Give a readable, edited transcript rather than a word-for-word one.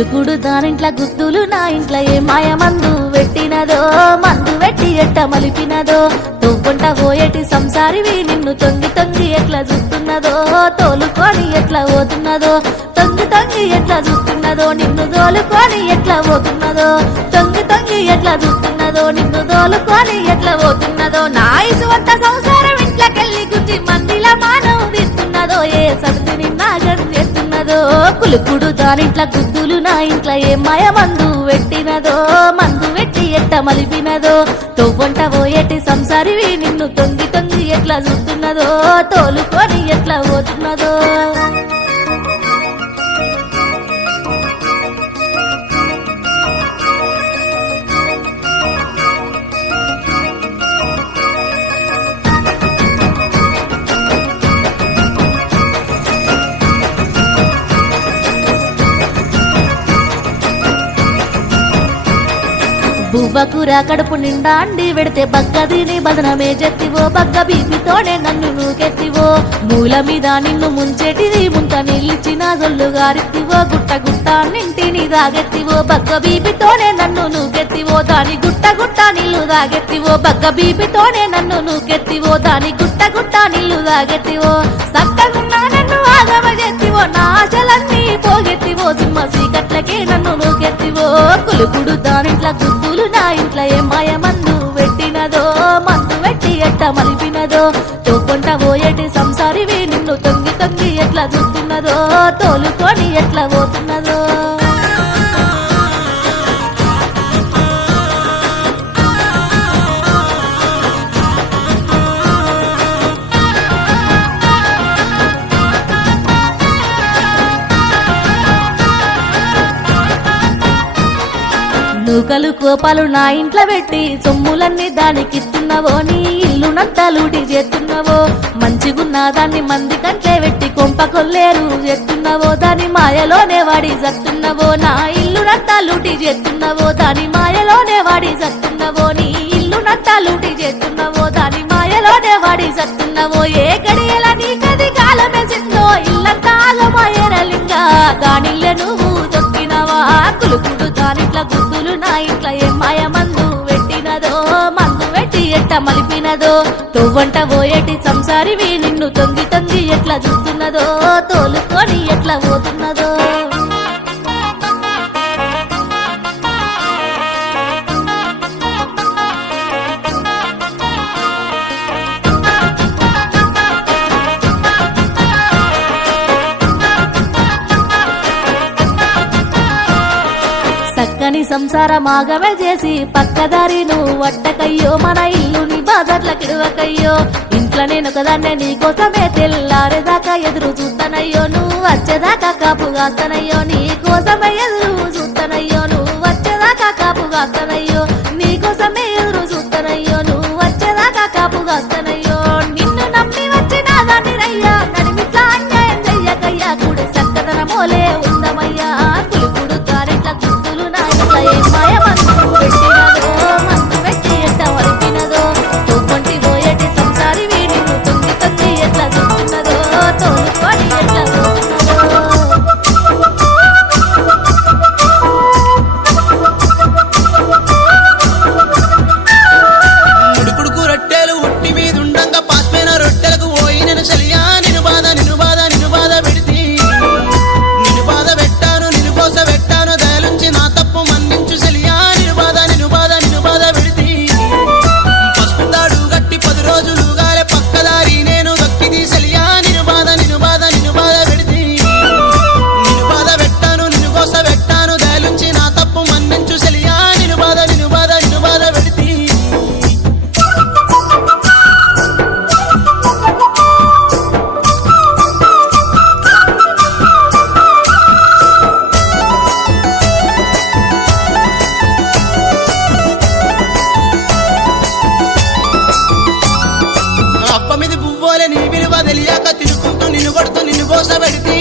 కులుకుడు దానింట్ల గుద్దులు నా ఇంట్ల ఏ మాయ మందు పెట్టినదో మందు పెట్టి ఎట్ట మలిపినదో తొవ్వంట పోయేటి సంసారివి నిన్ను తొంగి తొంగి ఎట్లా చూస్తున్నదో తోలుకొని ఎట్లా పోతున్నదో తొంగి తొంగి ఎట్లా చూస్తున్నదో నిన్ను తోలుకొని ఎట్లా పోతున్నదో తొంగి తొంగి ఎట్లా చూస్తున్నదో నిన్ను తోలుకొని ఎట్లా పోతున్నదో నా ఇసువంత సంసారం ఇంట్లోకెళ్ళి గుచ్చి మందిలా మానవు తీస్తున్నదో ఏ సమితి నిన్నాగం చేస్తున్నదో కులుకుడు దానింట్ల గుద్దులు నా ఇంట్ల ఏ మాయ మందు పెట్టినదో మందు పెట్టి ఎట్ట మలిపినదో తొవ్వంట పోయేటి సంసారివి నిన్ను తొంగి తొంగి ఎట్లా చూస్తున్నదో తోలుకొని ఎట్లా పోతున్నదో బువ్వకూర కడుపు నిండా అండి పెడితే బగ్గ తిని బదనమే జెత్తివో బగ్గ బీపితోనే నన్ను నూకెత్తివో మూల మీద నిన్ను ముంచెటిది ముంత నీళ్ళిచ్చిన జొల్లు గారెత్తివో గుట్ట గుట్ట నింటిని దాగెత్తివో బగ్గ బీపితోనే నన్ను నూకెత్తివో దాని గుట్ట గుట్ట నీళ్లు దాగెత్తివో బగ్గ బీపితోనే నన్ను నూకెత్తివో దాని గుట్ట గుట్ట నీళ్లు దాగెత్తివో సక్కగున్నా నన్ను ఆగమ జెత్తివో నా ఆశలన్నీ పోగెత్తివో సింహ సీకట్లకే నన్ను నూకెత్తివో కులుకుడు దానింట్ల గుద్దులు నా ఇంట్ల ఏ మాయ మందు పెట్టినదో మందు పెట్టి ఎట్ట మలిపినదో తోకొంట పోయేటి సంసారివి నిన్ను తొంగి తొంగి ఎట్లా చూస్తున్నదో తోలుకొని ఎట్లా పోతున్నదో నూకలు కోపాలు నా ఇంట్లో పెట్టి సొమ్ములన్నీ దానికిస్తున్నావో నీ ఇల్లునంతా లూటి చేస్తున్నావో మంచిగున్న దాన్ని మంది కంటే పెట్టి కొంప కొల్లేరు చేస్తున్నావో దాని మాయలోనే వాడి జత్తున్నావో నా ఇల్లునంతా లూటి చేస్తున్నావో దాని మాయలోనే వాడి జత్తున్నావో నీ ఇల్లునంతా లూటి చేస్తున్నావో దాని మాయలోనే వాడి జత్తున్నావో ఏ గడియల నీ కది కాలమేసిందో ఇల్లంతా ఆగమాయరలింగా దానిల్లే నువ్వు తొక్కినవా కులుకుడు దానిట్ల గుద్దులు నా ఇంట్ల ఏ మాయ మందు పెట్టినదో మందు పెట్టి ఎట్ట మలిపినదో తొవ్వంట పోయేటి సంసారివి నిన్ను తొంగి తొంగి ఎట్లా చూస్తున్నదో తోలుకొని ఎట్లా పోతున్నదో చక్కని సంసారం ఆగమే చేసి పక్కదారి నువ్వు వట్టకయ్యో మన ఇల్లుని బాజర్ల కిడవకయ్యో ఇంట్లో నేను ఒకదాన్నే నీకోసమే తెల్లారేదాకా ఎదురు చూస్తానయ్యో నువ్వు వచ్చేదాకా కాపు కాస్తానయ్యో నీకోసమే ఎదురు చూస్తానయ్యో నువ్వు వచ్చేదాకా కాపు కాస్తానయ్యో నీకోసమే ఎదురు చూస్తానయ్యో నువ్వు వచ్చేదాకా కాపు కాస్తానయ్యో నిన్ను నమ్మి వచ్చిన దాన్ని రయ్యా నడిమిట్లా అన్యాయం చెయ్యకయ్యా కూడి చక్కదన మోలే ఉందమయ్యా కులుకుడు దారిట్ల గుర్తులు నా ఇంట్ల ఏ మాయ మందు పెట్టినదో మందు పెట్టి ఎట్ట వలిపినదో తొవ్వంటి పోయేటి సంసారివి నిన్ను తొంగి తొంగి ఎట్లా చూస్తున్నదో తోలుకొని ఎట్లా చూస్తున్నదో ఉడుకుడుకు రొట్టెలు ఉట్టి మీదుండంగా పాస్పోయిన రొట్టెలకు పోయి నేను చలియా నిన్ను బాధ పెడితే నిన్ను బాధ పెట్టాను నిన్ను కోస పెట్టాను దయలుంచి నా తప్పు మన్నించు చలియా నిన్ను బాధ పెడితే పసుపుతాడు గట్టి 10 రోజులు గాలే పక్కదారి నేను దక్కిది చలియా నిన్ను బాధ పెడితే నిన్ను బాధ పెట్టాను నిన్ను కోస పెట్టాను దయలుంచి నా తప్పు మన్నించు చలియా నిన్ను బాధ పెడితే అప్ప మీద పువ్వులే నీ విలువ తెలియక తిరుగుకుంటూ నిన్ను కొడుతూ నిన్ను కోస పెడితే